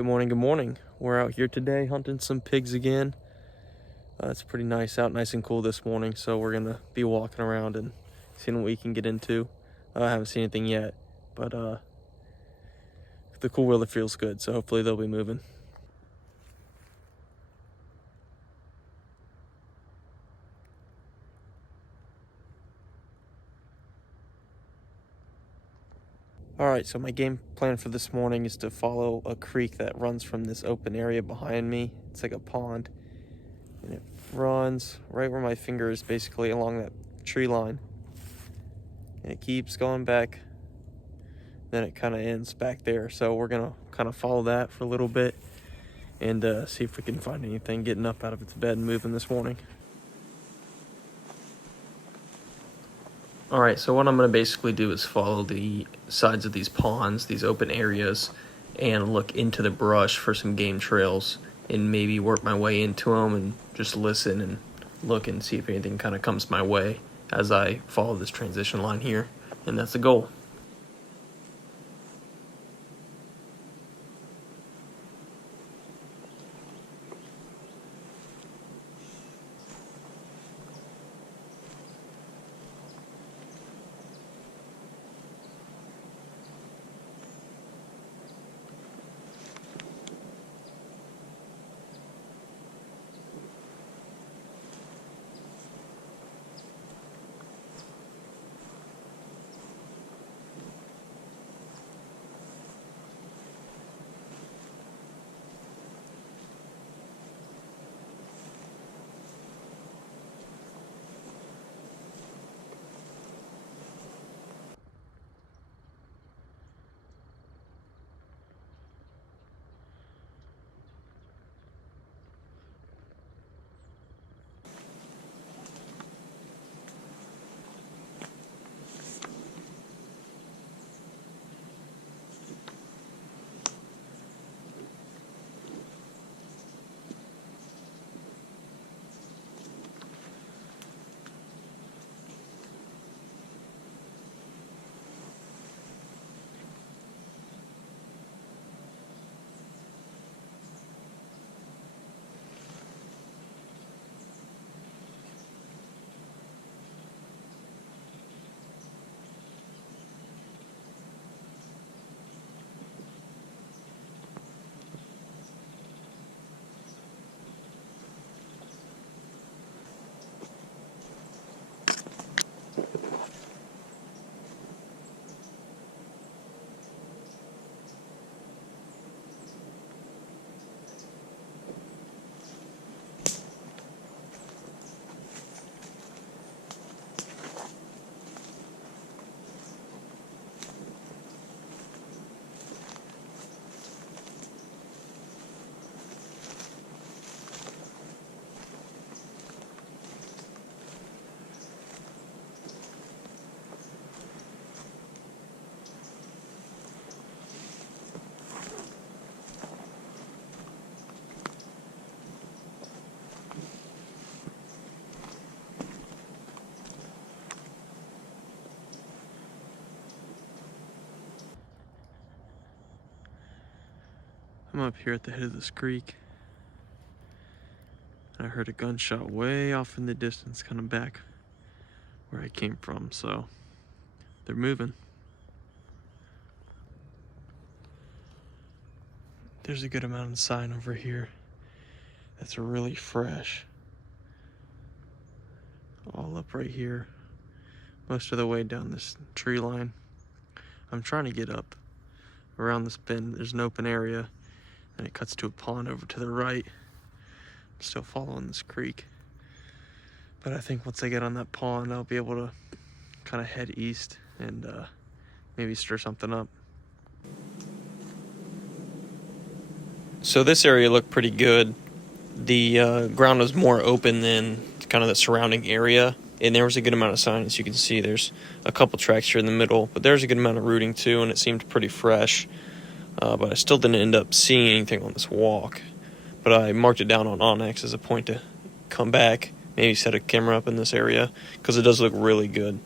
Good morning, good morning. We're out here today hunting some pigs again. It's pretty nice out, nice and cool this morning, so we're gonna be walking around and seeing what we can get into. I haven't seen anything yet, but the cool weather feels good, so hopefully they'll be moving. Alright, so my game plan for this morning is to follow a creek that runs from this open area behind me. It's like a pond, and it runs right where my finger is, basically along that tree line. And it keeps going back, then it kind of ends back there. So we're gonna kind of follow that for a little bit and see if we can find anything getting up out of its bed and moving this morning. All right, so what I'm gonna basically do is follow the sides of these ponds, these open areas, and look into the brush for some game trails and maybe work my way into them and just listen and look and see if anything kind of comes my way as I follow this transition line here. And that's the goal. I'm up here at the head of this creek. I heard a gunshot way off in the distance coming back where I came from, so they're moving. There's a good amount of sign over here that's really fresh. All up right here, most of the way down this tree line. I'm trying to get up around this bend. There's an open area and it cuts to a pond over to the right. I'm still following this creek, but I think once I get on that pond I'll be able to kind of head east and maybe stir something up. So this area looked pretty good. The ground was more open than kind of the surrounding area, and there was a good amount of sign. As you can see, there's a couple tracks here in the middle, but there's a good amount of rooting too, and it seemed pretty fresh. But I still didn't end up seeing anything on this walk. But I marked it down on onX as a point to come back, maybe set a camera up in this area, because it does look really good.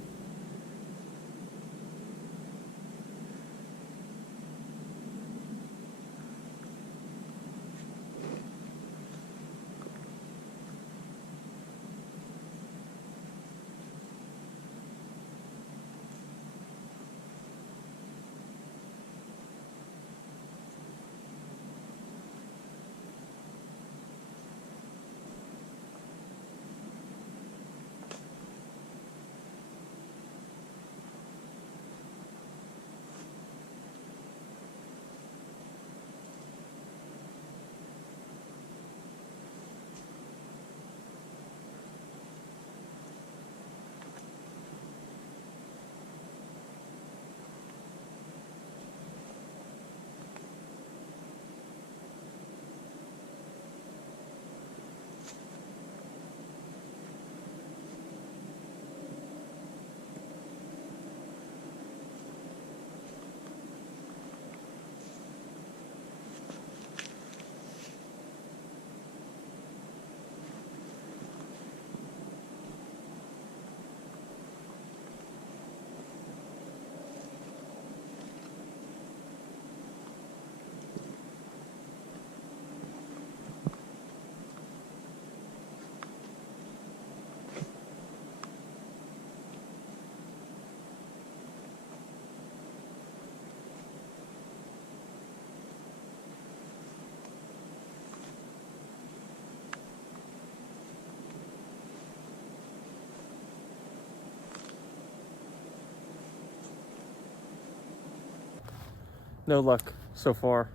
no luck so far.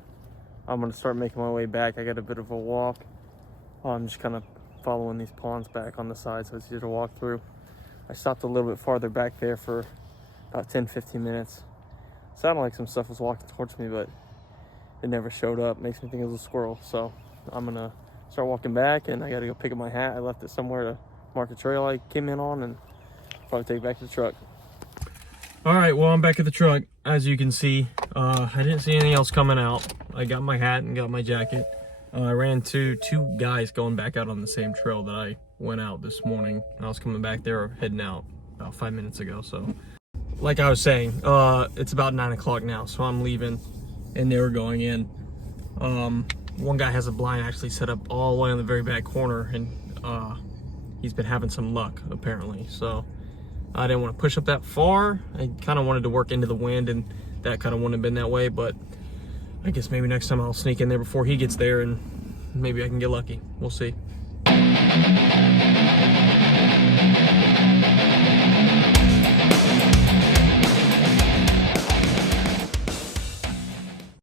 I'm gonna start making my way back. I got a bit of a walk. I'm just kind of following these ponds back on the side so it's easier to walk through. I stopped a little bit farther back there for about 10-15 minutes. Sounded like some stuff was walking towards me, but it never showed up. Makes me think it was a squirrel. So I'm gonna start walking back, and I gotta go pick up my hat. I left it somewhere to mark the trail I came in on, and probably take it back to the truck. All right, well, I'm back at the truck. As you can see, I didn't see anything else coming out. I got my hat and got my jacket. I ran into two guys going back out on the same trail that I went out this morning. I was coming back there, heading out about 5 minutes ago. So like I was saying, it's about 9 o'clock now, so I'm leaving, and they were going in. One guy has a blind actually set up all the way on the very back corner, and he's been having some luck apparently. So I didn't want to push up that far. I kind of wanted to work into the wind, and that kind of wouldn't have been that way, but I guess maybe next time I'll sneak in there before he gets there, and maybe I can get lucky. We'll see.